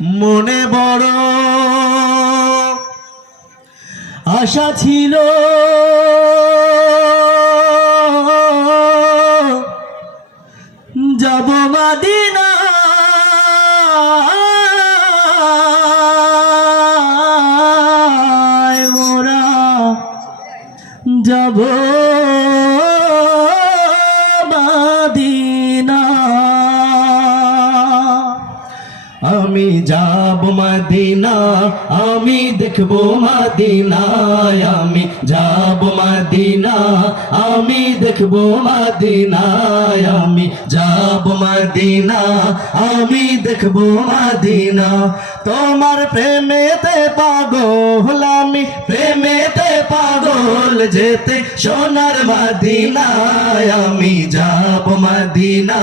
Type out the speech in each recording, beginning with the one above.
মনে বড় আশা ছিল যাব মদিনা মোরা যাব মদিনা আমি যাব মদিনা আমি দেখব মদিনা আমি যাব মদিনা আমি দেখব মদিনা আমি যাব মদিনা আমি দেখব মদিনা তোমার প্রেমেতে পাগল আমি প্রেমেতে পাগল যেতে সোনার মদিনা আমি যাব মদিনা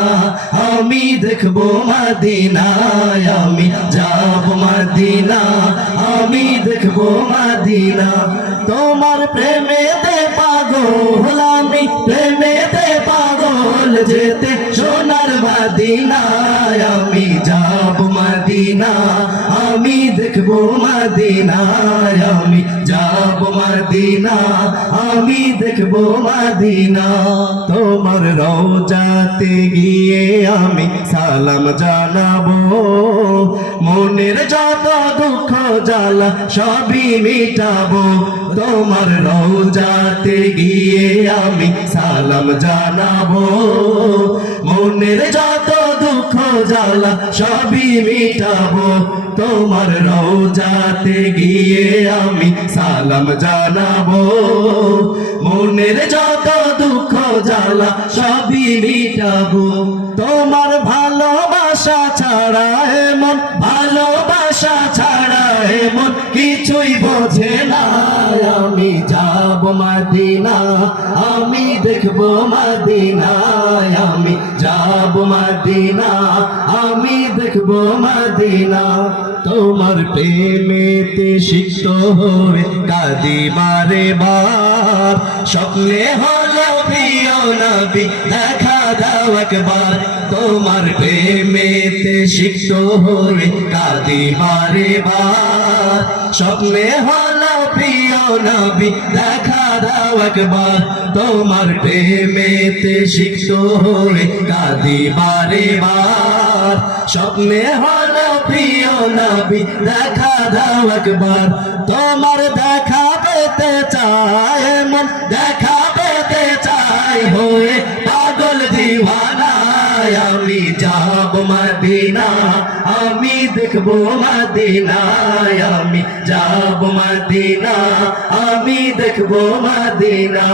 আমি দেখব মদিনা আমি যাব মদিনা আমি দেখব মদিনা তোমার প্রেমেতে পাগল আমি প্রেমেতে পাগল যেতে সোনার মদিনা আমি যাব মদিনা আমি দেখব মদিনা আমি যাব মদিনা আমি দেখব মদিনা তোমার রওজাতে গিয়ে আমি সালাম জানাবো মনের যত দুঃখ জ্বালা সবই মিটাবো তোমার রওজাতে গিয়ে আমি সালাম জানাবো মনের যত দুঃখ জ্বালা সবই মিটাবো তোমার রওজাতে গিয়ে আমি সালাম জানাবো মনের যত দুঃখ জ্বালা সবই মিটাবো তোমার ভালোবাসা ছাড়া এমন ভালোবাসা ছাড়া এমন কিছুই বোঝে না আমি যাব মদিনা আমি দেখব মদিনা আমি যাব মদিনা আমি দেখব মদিনা তোমার প্রেমেতে সিক্ত হয়ে কাঁদি বারে বার স্বপ্নে হলো প্রিয় নবী দেখা দাও একবার তোমার প্রেমেতে সিক্ত হয়ে কাঁদি বারে বার স্বপ্নে হলো প্রিয় নবী দেখা দাও একবার তোমার প্রেমেতে সিক্ত হয়ে কাঁদি বারে বার স্বপ্নে হলো প্রিয় নবী দেখা দাও একবার তোমার দেখা পেতে চায় মন দেখা পেতে চাই হয়ে পাগল দিওয়ানা আমি যাব মদিনা আমি দেখব মদিনা আমি যাব মদিনা আমি দেখব মদিনা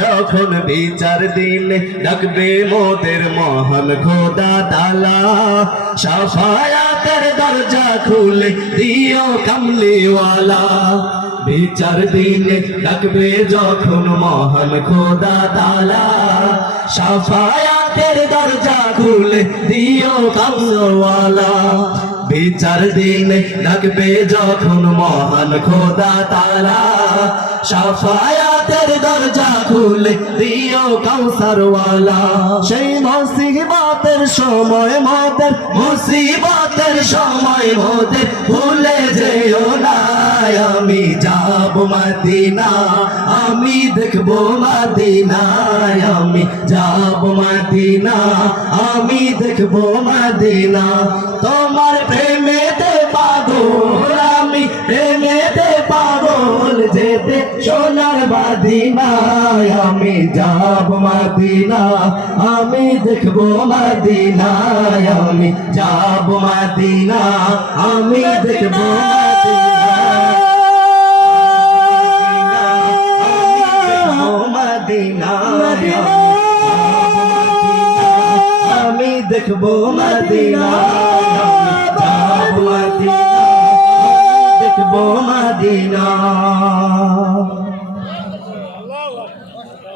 যখন বিচার দিনে ডাকবে মোদের মহান খোদা তাআলা শাফায়াতের দরজা খুলে দিও কামলিওয়ালা বিচার দিনে ডাকবে যখন মহান খোদা তাআলা শাফায়াতের দরজা খুলে দিও কামলিওয়ালা বিচার দিনে ডাকবে যখন মহান খোদা তাআলা শাফায়াতের দরজা খুলে দিও কাউসারওয়ালা সেই মুসিবতের সময় মোদের মুসিবতের সময় মোদের ভুলে যেও না আমি যাব মদিনা আমি দেখব মদিনা আমি যাব মদিনা আমি দেখব মদিনা তোমার প্রেমেতে পাগল আমি প্রেমেতে পাগল যেতে সোনার মদিনা আমি যাব মদিনা আমি দেখব মদিনা আমি যাব মদিনা আমি দেখব মদিনা আমি দেখব মদিনা যাব মদিনা দেখব মদিনা।